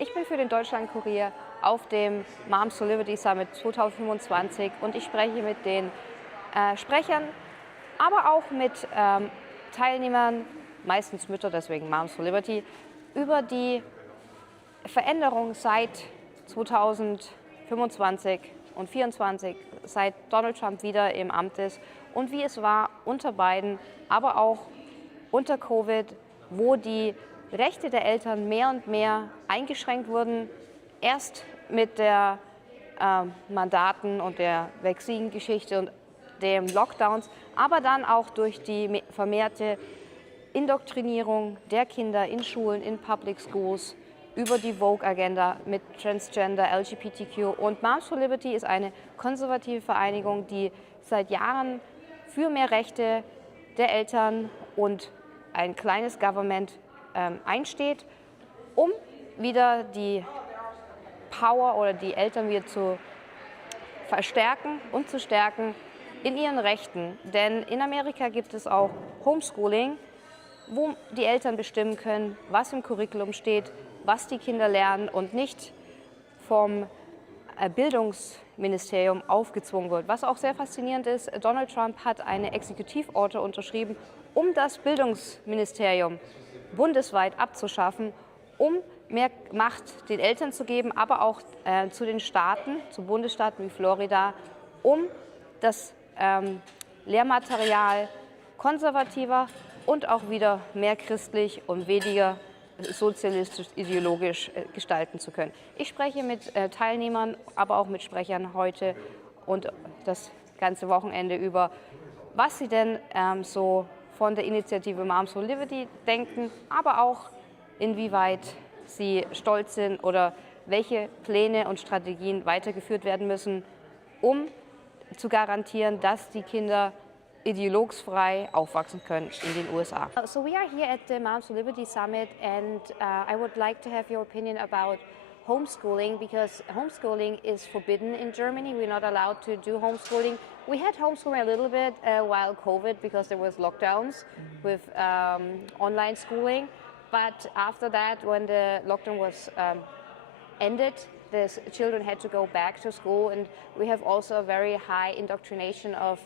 Ich bin für den Deutschlandkurier auf dem Moms for Liberty Summit 2025 und ich spreche mit den Sprechern, aber auch mit Teilnehmern, meistens Mütter, deswegen Moms for Liberty, über die Veränderung seit 2025 und 2024, seit Donald Trump wieder im Amt ist und wie es war unter Biden, aber auch unter Covid, wo die Rechte der Eltern mehr und mehr eingeschränkt wurden. Erst mit der Mandaten und der Vaccine-Geschichte und den Lockdowns, aber dann auch durch die vermehrte Indoktrinierung der Kinder in Schulen, in Public Schools, über die Vogue-Agenda mit Transgender, LGBTQ. Und Moms for Liberty ist eine konservative Vereinigung, die seit Jahren für mehr Rechte der Eltern und ein kleines Government einsteht, um wieder die Power oder die Eltern wieder zu verstärken und zu stärken in ihren Rechten. Denn in Amerika gibt es auch Homeschooling, wo die Eltern bestimmen können, was im Curriculum steht, was die Kinder lernen und nicht vom Bildungsministerium aufgezwungen wird. Was auch sehr faszinierend ist, Donald Trump hat eine Exekutivorder unterschrieben, um das Bildungsministerium bundesweit abzuschaffen, um mehr Macht den Eltern zu geben, aber auch zu den Staaten, zu Bundesstaaten wie Florida, um das Lehrmaterial konservativer und auch wieder mehr christlich und weniger sozialistisch-ideologisch gestalten zu können. Ich spreche mit Teilnehmern, aber auch mit Sprechern heute und das ganze Wochenende über, was sie denn so von der Initiative Moms for Liberty denken, aber auch inwieweit sie stolz sind oder welche Pläne und Strategien weitergeführt werden müssen, um zu garantieren, dass die Kinder ideologsfrei aufwachsen können in den USA. So we are here at the Moms for Liberty Summit and I would like to have your opinion about homeschooling, because homeschooling is forbidden in Germany. We're not allowed to do homeschooling. We had homeschooling a little bit while COVID because there was lockdowns with online schooling. But after that, when the lockdown was ended, the children had to go back to school, and we have also a very high indoctrination of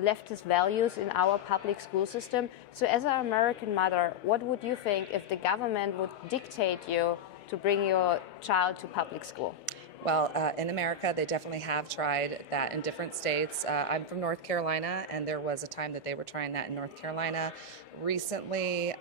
leftist values in our public school system. So as an American mother, what would you think if the government would dictate you to bring your child to public school? Well, in America, they definitely have tried that in different states. I'm from North Carolina, and there was a time that they were trying that in North Carolina. Recently,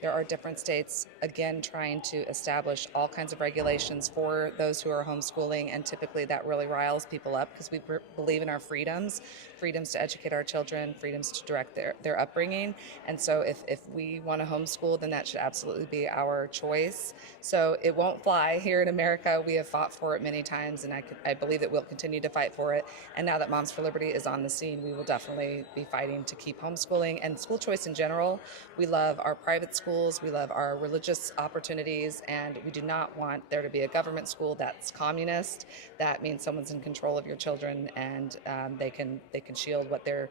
there are different states, again, trying to establish all kinds of regulations for those who are homeschooling, and typically that really riles people up because we believe in our freedoms to educate our children, freedoms to direct their upbringing. And so if we want to homeschool, then that should absolutely be our choice. So it won't fly here in America. We have fought for it many times, and I believe that we'll continue to fight for it. And now that Moms for Liberty is on the scene, we will definitely be fighting to keep homeschooling and school choice in general. We love our private schools, we love our religious opportunities, and we do not want there to be a government school that's communist. That means someone's in control of your children, and they can shield what they're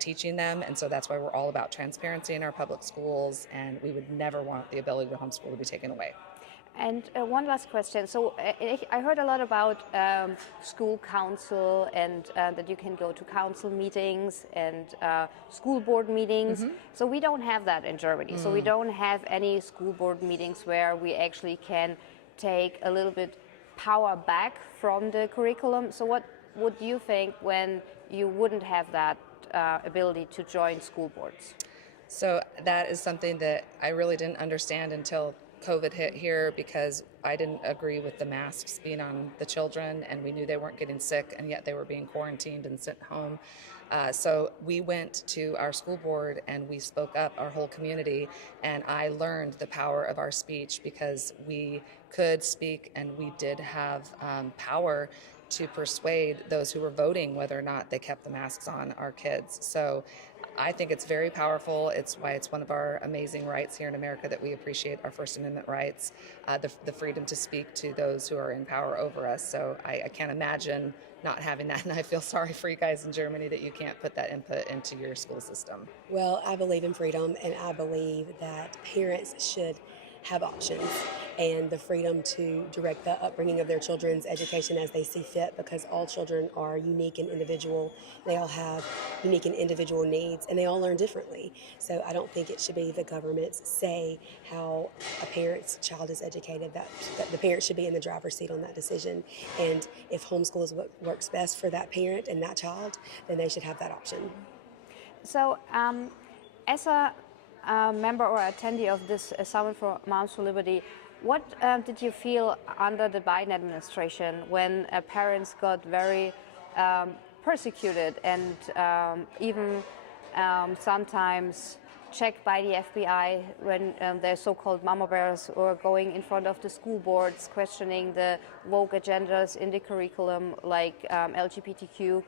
teaching them. And so that's why we're all about transparency in our public schools, and we would never want the ability to homeschool to be taken away. And one last question. So I heard a lot about school council and that you can go to council meetings and school board meetings. So we don't have that in Germany. So we don't have any school board meetings where we actually can take a little bit power back from the curriculum. So what would you think when you wouldn't have that ability to join school boards? So that is something that I really didn't understand until COVID hit here, because I didn't agree with the masks being on the children, and we knew they weren't getting sick, and yet they were being quarantined and sent home. So we went to our school board and we spoke up, our whole community, and I learned the power of our speech, because we could speak and we did have power to persuade those who were voting whether or not they kept the masks on, our kids. So I think it's very powerful. It's why it's one of our amazing rights here in America that we appreciate, our First Amendment rights, the freedom to speak to those who are in power over us. So I can't imagine not having that, and I feel sorry for you guys in Germany that you can't put that input into your school system. Well, I believe in freedom, and I believe that parents should have options and the freedom to direct the upbringing of their children's education as they see fit, because all children are unique and individual. They all have unique and individual needs, and they all learn differently. So I don't think it should be the government's say how a parent's child is educated, that the parent should be in the driver's seat on that decision. And if homeschool is what works best for that parent and that child, then they should have that option. So as a member or attendee of this Summit for Moms for Liberty, what did you feel under the Biden administration when parents got very persecuted and even sometimes checked by the FBI when their so-called mama bears were going in front of the school boards questioning the woke agendas in the curriculum, like LGBTQ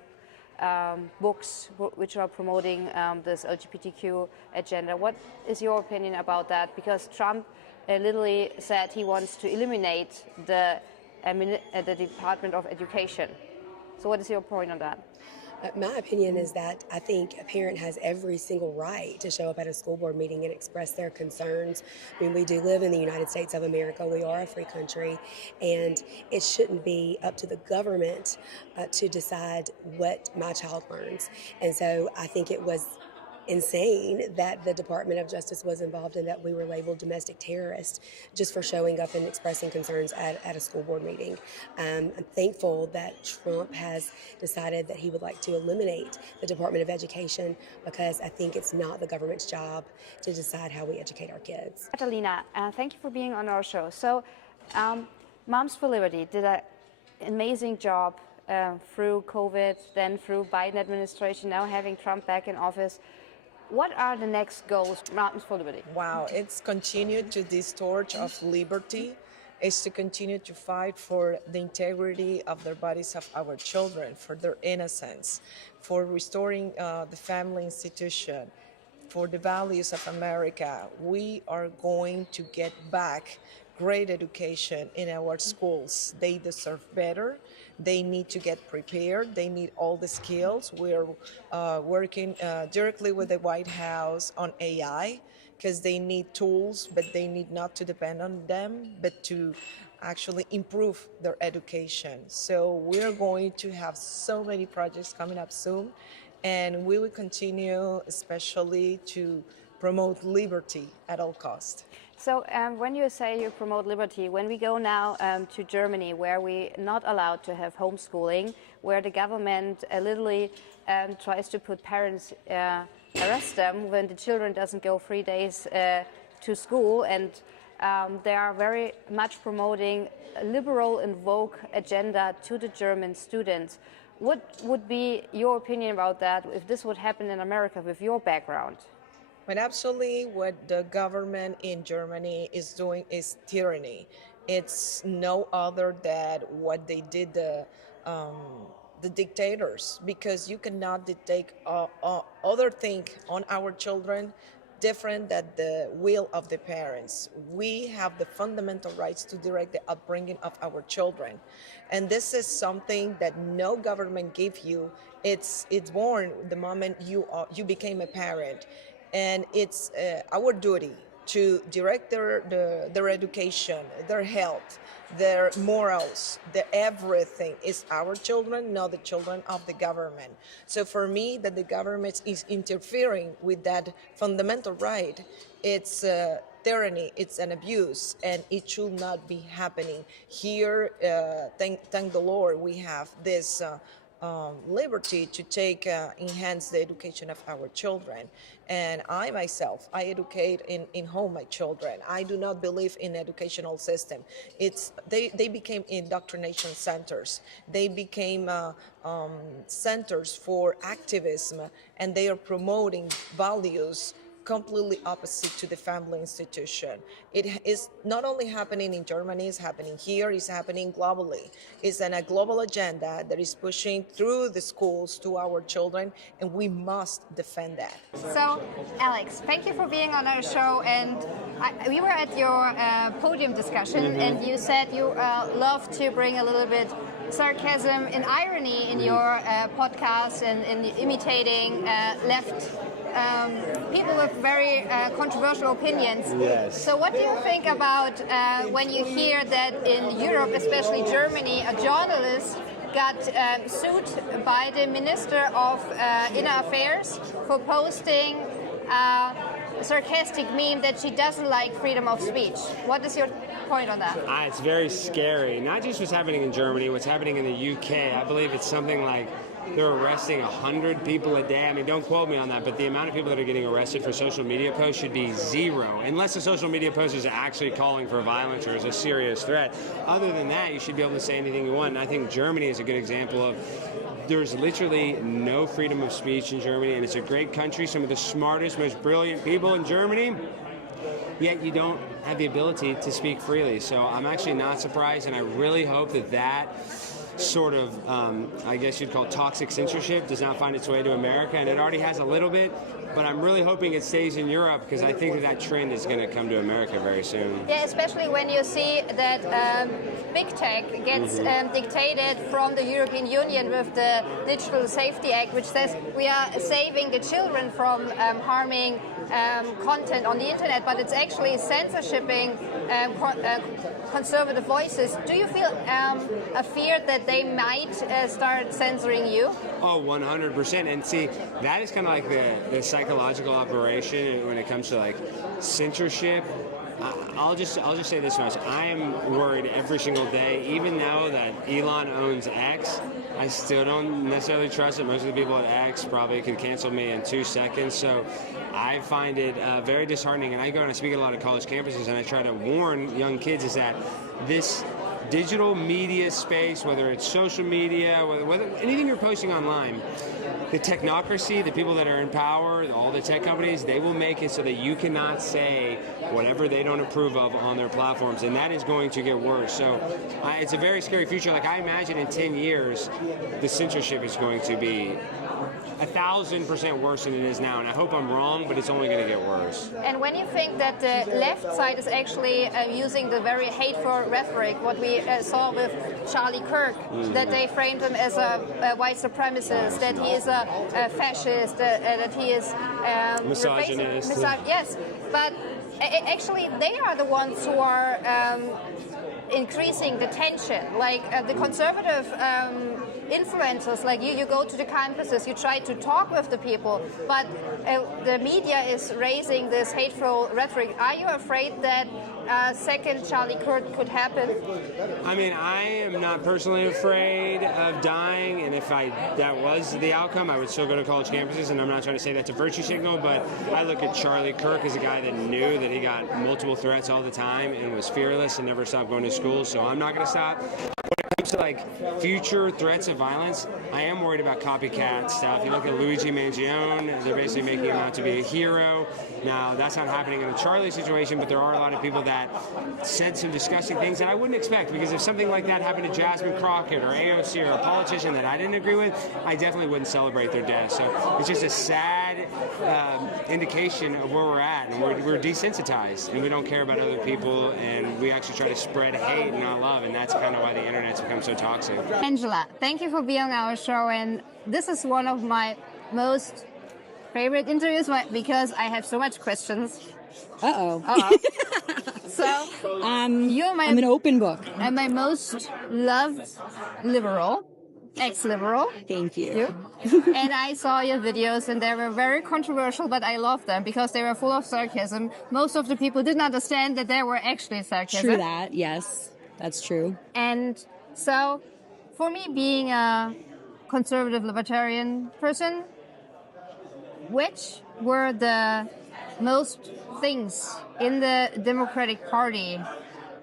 books which are promoting this LGBTQ agenda? What is your opinion about that? Because Trump literally said he wants to eliminate the Department of Education. So what is your point on that? My opinion is that I think a parent has every single right to show up at a school board meeting and express their concerns. I mean, we do live in the United States of America. We are a free country, and it shouldn't be up to the government to decide what my child learns. And so I think it was insane that the Department of Justice was involved and that we were labeled domestic terrorists just for showing up and expressing concerns at a school board meeting. I'm thankful that Trump has decided that he would like to eliminate the Department of Education, because I think it's not the government's job to decide how we educate our kids. Catalina, thank you for being on our show. So Moms for Liberty did an amazing job through COVID, then through Biden administration, now having Trump back in office. What are the next goals, Moms for Liberty? Wow, it's continued to this torch of liberty, is to continue to fight for the integrity of the bodies of our children, for their innocence, for restoring the family institution, for the values of America. We are going to get back great education in our schools. They deserve better. They need to get prepared. They need all the skills. We're working directly with the White House on AI, because they need tools, but they need not to depend on them, but to actually improve their education. So we're going to have so many projects coming up soon, and we will continue especially to promote liberty at all costs. So when you say you promote liberty, when we go now to Germany, where we're not allowed to have homeschooling, where the government literally tries to put parents, arrest them when the children doesn't go 3 days to school, and they are very much promoting a liberal and woke agenda to the German students. What would be your opinion about that if this would happen in America with your background? But absolutely what the government in Germany is doing is tyranny. It's no other than what they did the dictators, because you cannot dictate other thing on our children different than the will of the parents. We have the fundamental rights to direct the upbringing of our children. And this is something that no government gives you. It's born the moment you became a parent. And it's our duty to direct their education, their health, their morals, everything is our children, not the children of the government. So for me, that the government is interfering with that fundamental right, it's tyranny, it's an abuse, and it should not be happening. Here, thank the Lord, we have this liberty to take enhance the education of our children. And I myself, I educate in home my children. I do not believe in educational system. They became indoctrination centers. They became centers for activism, and they are promoting values completely opposite to the family institution. It is not only happening in Germany, it's happening here, it's happening globally. It's a global agenda that is pushing through the schools to our children, and we must defend that. So, Alex, thank you for being on our show. And we were at your podium discussion, and you said you love to bring a little bit sarcasm and irony in your podcast, and in imitating left people with very controversial opinions. Yes. So what do you think about when you hear that in Europe, especially Germany, a journalist got sued by the Minister of Inner Affairs for posting a sarcastic meme that she doesn't like freedom of speech? What is your point on that? It's very scary. Not just what's happening in Germany, what's happening in the UK. I believe it's something like they're arresting 100 people a day. I mean, don't quote me on that, but the amount of people that are getting arrested for social media posts should be zero, unless the social media post is actually calling for violence or is a serious threat. Other than that, you should be able to say anything you want. And I think Germany is a good example of there's literally no freedom of speech in Germany, and it's a great country, some of the smartest, most brilliant people in Germany, yet you don't have the ability to speak freely. So I'm actually not surprised, and I really hope that that sort of, I guess you'd call toxic censorship does not find its way to America, and it already has a little bit, but I'm really hoping it stays in Europe because I think that trend is going to come to America very soon. Yeah, especially when you see that big tech gets dictated from the European Union with the Digital Safety Act, which says we are saving the children from harming content on the internet, but it's actually censorshiping conservative voices. Do you feel a fear that they might start censoring you? Oh, 100%. And see, that is kind of like the psychological operation when it comes to like censorship. I'll just say this much. I am worried every single day, even now that Elon owns X. I still don't necessarily trust it. Most of the people at X probably could cancel me in 2 seconds. So I find it very disheartening. And I go and I speak at a lot of college campuses, and I try to warn young kids is that this digital media space, whether it's social media, whether anything you're posting online, the technocracy, the people that are in power, all the tech companies, they will make it so that you cannot say whatever they don't approve of on their platforms, and that is going to get worse. So it's a very scary future. Like I imagine in 10 years, the censorship is going to be 1,000% worse than it is now, and I hope I'm wrong, but it's only going to get worse. And when you think that the left side is actually using the very hateful rhetoric, what we saw with Charlie Kirk, that they framed him as a white supremacist, that he is a fascist, that he is misogynist. Yes, but actually they are the ones who are increasing the tension. Like the conservative influencers, like you go to the campuses, you try to talk with the people, but the media is raising this hateful rhetoric. Are you afraid that a second Charlie Kirk could happen? I mean, I am not personally afraid of dying, and if that was the outcome, I would still go to college campuses, and I'm not trying to say that's a virtue signal, but I look at Charlie Kirk as a guy that knew that he got multiple threats all the time and was fearless and never stopped going to school, so I'm not going to stop. When it comes to like future threats of violence, I am worried about copycat stuff. You look at Luigi Mangione, they're basically making him out to be a hero. Now, that's not happening in a Charlie situation, but there are a lot of people that said some disgusting things that I wouldn't expect, because if something like that happened to Jasmine Crockett or AOC or a politician that I didn't agree with, I definitely wouldn't celebrate their death. So it's just a sad indication of where we're at, and we're desensitized, and we don't care about other people, and we actually try to spread hate and not love, and that's kind of why the internet's become so toxic. Angela, thank you for being on our show, and this is one of my most favorite interviews because I have so much questions. So, I'm an open book. And my most loved liberal, ex-liberal. Thank you. And I saw your videos, and they were very controversial, but I loved them because they were full of sarcasm. Most of the people didn't understand that they were actually sarcasm. True that, yes, that's true. And so, for me, being a conservative libertarian person, which were the most things in the Democratic Party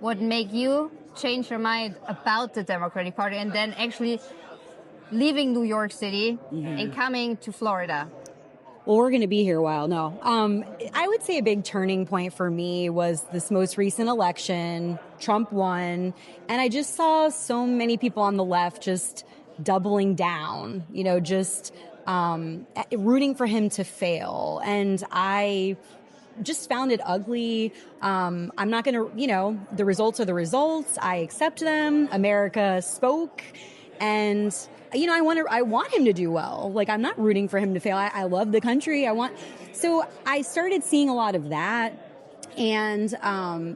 would make you change your mind about the Democratic Party and then actually leaving New York City and coming to Florida? Well, we're going to be here a while. No. I would say a big turning point for me was this most recent election. Trump won, and I just saw so many people on the left just doubling down, just rooting for him to fail. And I just found it ugly. I'm not going to, the results are the results. I accept them. America spoke. And, I want him to do well. Like, I'm not rooting for him to fail. I love the country. So I started seeing a lot of that. And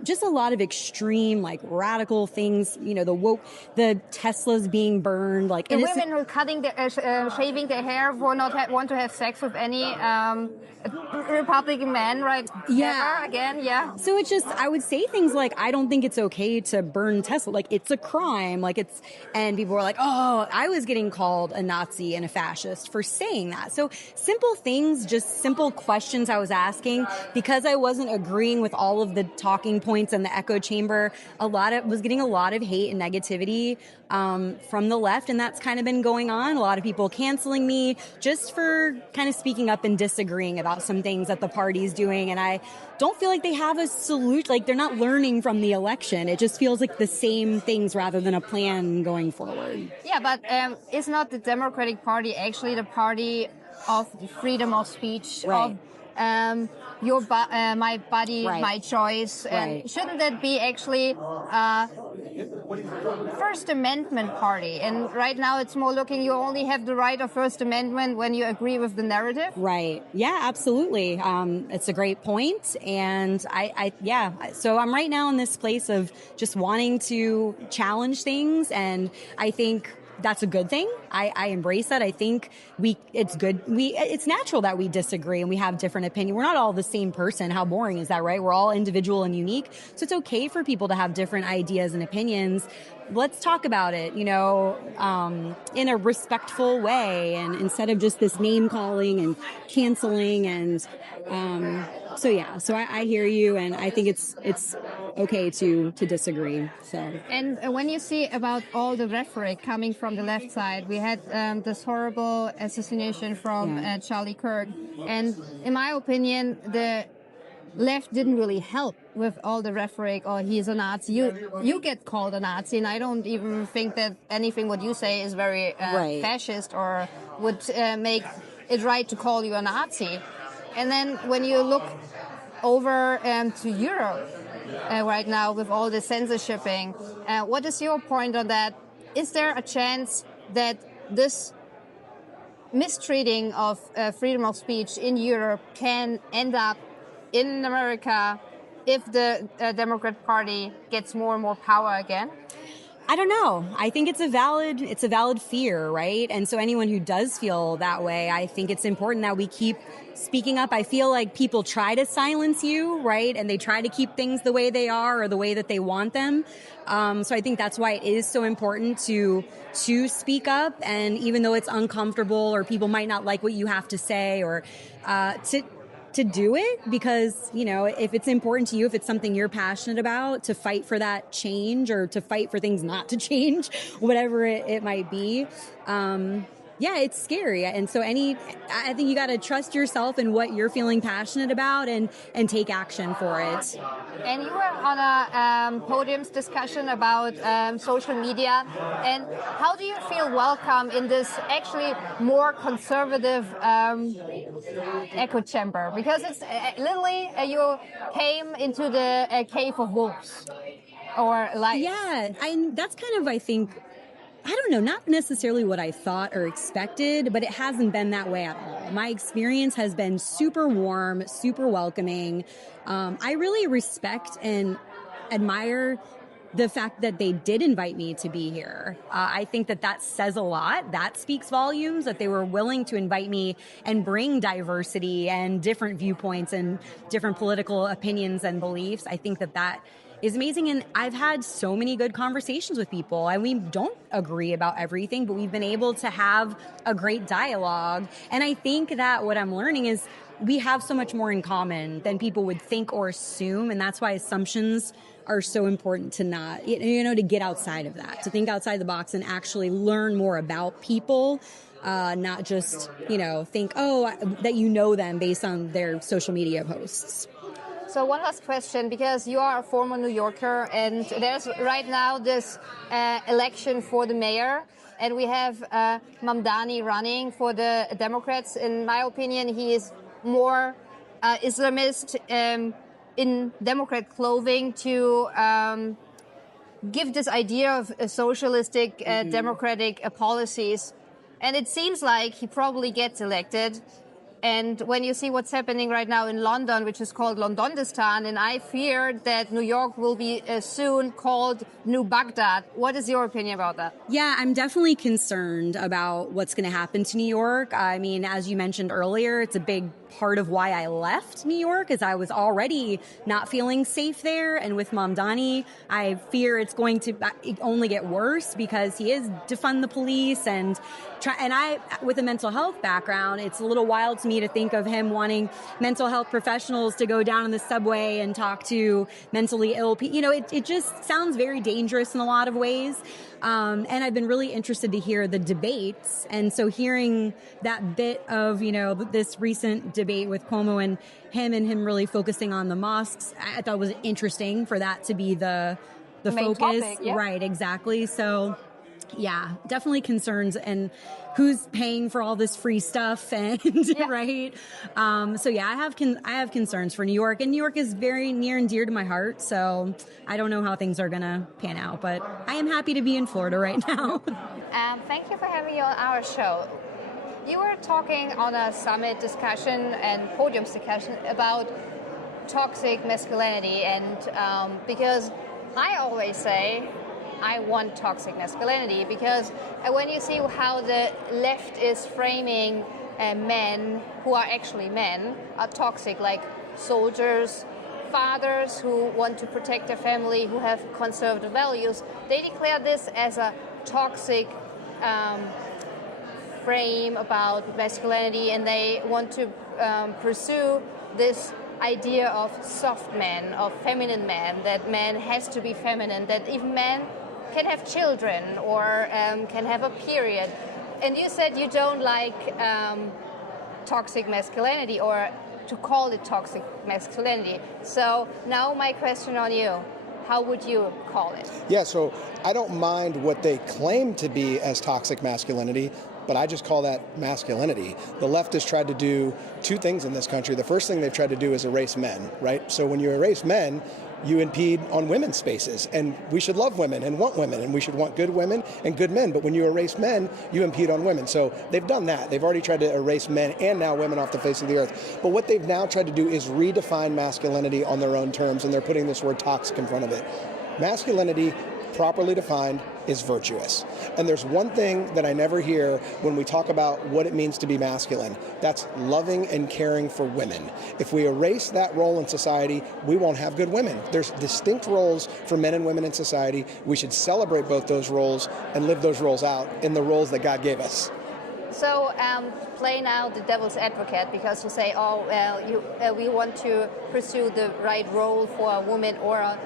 just a lot of extreme, like, radical things, the Teslas being burned, like the women who are cutting shaving their hair want to have sex with any Republican man, right? Yeah. Ever again, yeah. So it's just, I would say things like, I don't think it's okay to burn Tesla. Like, it's a crime. And people were like, oh, I was getting called a Nazi and a fascist for saying that. So simple things, just simple questions I was asking, because I wasn't agreeing with all of the talking points in the echo chamber. Was getting a lot of hate and negativity from the left, and that's kind of been going on. A lot of people canceling me just for kind of speaking up and disagreeing about some things that the party's doing, and I don't feel like they have a solution. Like, they're not learning from the election. It just feels like the same things rather than a plan going forward. Yeah, but is not the Democratic Party actually the party of freedom of speech, right, of my body, right, my choice? Right. And shouldn't that be actually First Amendment party? And right now it's more looking, you only have the right of First Amendment when you agree with the narrative. Right. Yeah, absolutely. It's a great point. And so I'm right now in this place of just wanting to challenge things. And I think that's a good thing. I embrace that. I think it's good. It's natural that we disagree and we have different opinions. We're not all the same person. How boring is that, right? We're all individual and unique. So it's okay for people to have different ideas and opinions. Let's talk about it, in a respectful way, and instead of just this name calling and canceling. And so I hear you, and I think it's okay to disagree. So, and when you see about all the rhetoric coming from the left side, we had this horrible assassination from Charlie Kirk, and in my opinion, the left didn't really help with all the rhetoric, or he's a Nazi. You get called a Nazi, and I don't even think that anything what you say is very fascist or would make it right to call you a Nazi. And then when you look over to Europe right now with all the censorshiping, what is your point on that? Is there a chance that this mistreating of freedom of speech in Europe can end up in America if the Democrat Party gets more and more power again? I don't know. I think it's a valid fear, right? And so anyone who does feel that way, I think it's important that we keep speaking up. I feel like people try to silence you, right? And they try to keep things the way they are or the way that they want them. So I think that's why it is so important to speak up. And even though it's uncomfortable or people might not like what you have to say, or to do it, because, if it's important to you, if it's something you're passionate about, to fight for that change or to fight for things not to change, whatever it might be. It's scary. And so I think you got to trust yourself and what you're feeling passionate about and take action for it. And you were on a podiums discussion about social media. And how do you feel welcome in this actually more conservative echo chamber? Because it's literally you came into the cave of wolves. Or like... Yeah, that's kind of, I think... I don't know, not necessarily what I thought or expected, but it hasn't been that way at all. My experience has been super warm, super welcoming. I really respect and admire the fact that they did invite me to be here. I think that says a lot. That speaks volumes, that they were willing to invite me and bring diversity and different viewpoints and different political opinions and beliefs. I think that is amazing. And I've had so many good conversations with people, and we don't agree about everything, but we've been able to have a great dialogue. And I think that what I'm learning is we have so much more in common than people would think or assume. And that's why assumptions are so important to not, to get outside of that, to think outside the box and actually learn more about people. Not just, think, that you know them based on their social media posts. So one last question, because you are a former New Yorker, and there's right now this election for the mayor, and we have Mamdani running for the Democrats. In my opinion, he is more Islamist in Democrat clothing to give this idea of socialistic, democratic policies. And it seems like he probably gets elected. And when you see what's happening right now in London, which is called Londondistan, and I fear that New York will be soon called New Baghdad. What is your opinion about that? Yeah, I'm definitely concerned about what's going to happen to New York. I mean, as you mentioned earlier, it's a big part of why I left New York, is I was already not feeling safe there. And with Mamdani, I fear it's going to only get worse because he is defund the police and I, with a mental health background, it's a little wild to me to think of him wanting mental health professionals to go down in the subway and talk to mentally ill people. You know, it just sounds very dangerous in a lot of ways. And I've been really interested to hear the debates. And so hearing that bit of, you know, this recent debate with Cuomo and him really focusing on the mosques, I thought was interesting for that to be the main focus. topic, yeah. Right, exactly. So yeah, definitely concerns and who's paying for all this free stuff and right. So yeah, I have concerns for New York, and New York is very near and dear to my heart. So I don't know how things are gonna pan out, but I am happy to be in Florida right now. Thank you for having me on our show. You were talking on a summit discussion and podium discussion about toxic masculinity, and because I always say I want toxic masculinity, because when you see how the left is framing men who are actually men are toxic, like soldiers, fathers who want to protect their family, who have conservative values, they declare this as a toxic frame about masculinity, and they want to pursue this idea of soft men, of feminine men, that man has to be feminine, that even men can have children or can have a period. And you said you don't like toxic masculinity, or to call it toxic masculinity. So now my question on you, how would you call it? Yeah, so I don't mind what they claim to be as toxic masculinity, but I just call that masculinity. The left has tried to do two things in this country. The first thing they've tried to do is erase men, right? So when you erase men, you impede on women's spaces, and we should love women and want women, and we should want good women and good men, but when you erase men, you impede on women. So they've done that. They've already tried to erase men and now women off the face of the earth. But what they've now tried to do is redefine masculinity on their own terms, and they're putting this word toxic in front of it. Masculinity, properly defined, is virtuous. And there's one thing that I never hear when we talk about what it means to be masculine. That's loving and caring for women. If we erase that role in society, we won't have good women. There's distinct roles for men and women in society. We should celebrate both those roles and live those roles out in the roles that God gave us. So play now the devil's advocate, because you say, oh, well, we want to pursue the right role for a woman or a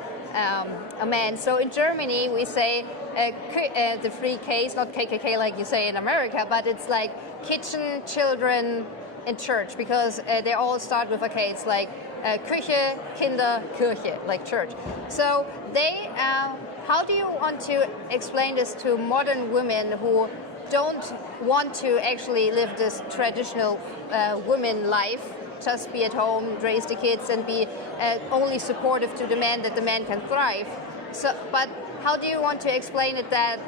man. So in Germany, we say the three Ks, not KKK like you say in America, but it's like kitchen, children, and church, because they all start with a K. It's like Küche, Kinder, Kirche, like church. So they, how do you want to explain this to modern women who don't want to actually live this traditional women life, just be at home, raise the kids, and be only supportive to the man, that the man can thrive? So, but how do you want to explain it that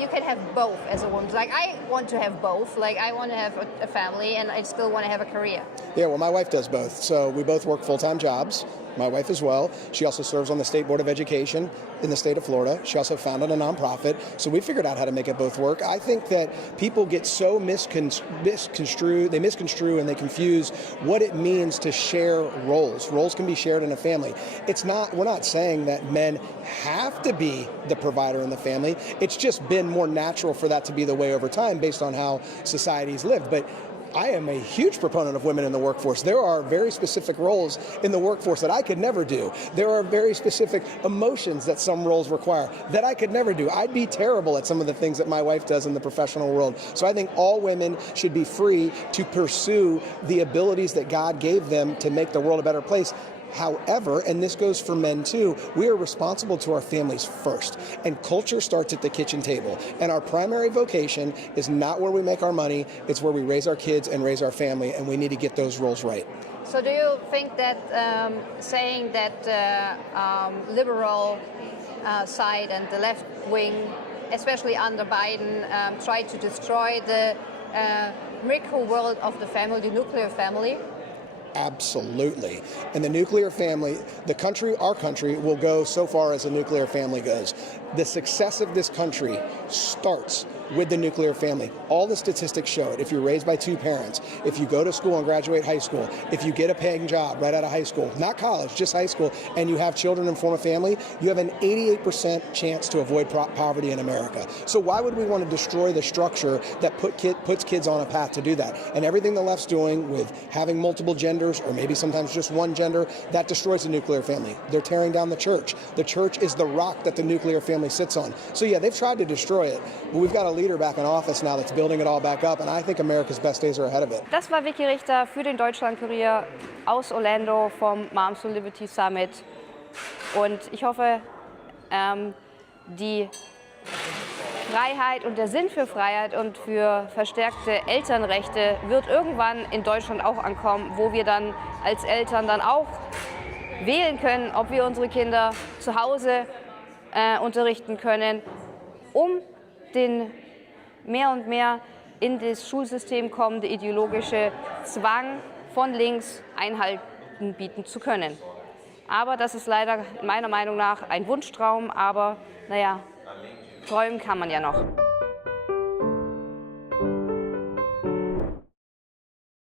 you can have both as a woman? Like, I want to have both. Like, I want to have a family, and I still want to have a career. Yeah, well, my wife does both. So we both work full-time jobs. My wife as well. She also serves on the State Board of Education in the state of Florida. She also founded a nonprofit. So we figured out how to make it both work. I think that people get so misconstrued, they misconstrue and they confuse what it means to share roles. Roles can be shared in a family. We're not saying that men have to be the provider in the family. It's just been more natural for that to be the way over time based on how society's lived. But I am a huge proponent of women in the workforce. There are very specific roles in the workforce that I could never do. There are very specific emotions that some roles require that I could never do. I'd be terrible at some of the things that my wife does in the professional world. So I think all women should be free to pursue the abilities that God gave them to make the world a better place. However, and this goes for men too, we are responsible to our families first. And culture starts at the kitchen table. And our primary vocation is not where we make our money, it's where we raise our kids and raise our family, and we need to get those roles right. So do you think that saying that liberal side and the left wing, especially under Biden, tried to destroy the micro world of the family, the nuclear family. Absolutely. And the nuclear family, the country, our country, will go so far as the nuclear family goes. The success of this country starts with the nuclear family. All the statistics show it. If you're raised by two parents, if you go to school and graduate high school, if you get a paying job right out of high school, not college, just high school, and you have children and form a family, you have an 88% chance to avoid poverty in America. So why would we want to destroy the structure that puts kids on a path to do that? And everything the left's doing with having multiple genders, or maybe sometimes just one gender, that destroys the nuclear family. They're tearing down the church. The church is the rock that the nuclear family sits on. So yeah, they've tried to destroy it, but we've got a leader back in office now that's building it all back up, and I think America's best days are ahead of it. Das war Vicky Richter für den Deutschlandkurier aus Orlando vom Moms for Liberty Summit. Und ich hoffe, die Freiheit und der Sinn für Freiheit und für verstärkte Elternrechte wird irgendwann in Deutschland auch ankommen, wo wir dann als Eltern dann auch wählen können, ob wir unsere Kinder zu Hause unterrichten können, um den mehr und mehr in das Schulsystem kommende ideologische Zwang von links Einhalten bieten zu können. Aber das ist leider meiner Meinung nach ein Wunschtraum, aber naja, träumen kann man ja noch.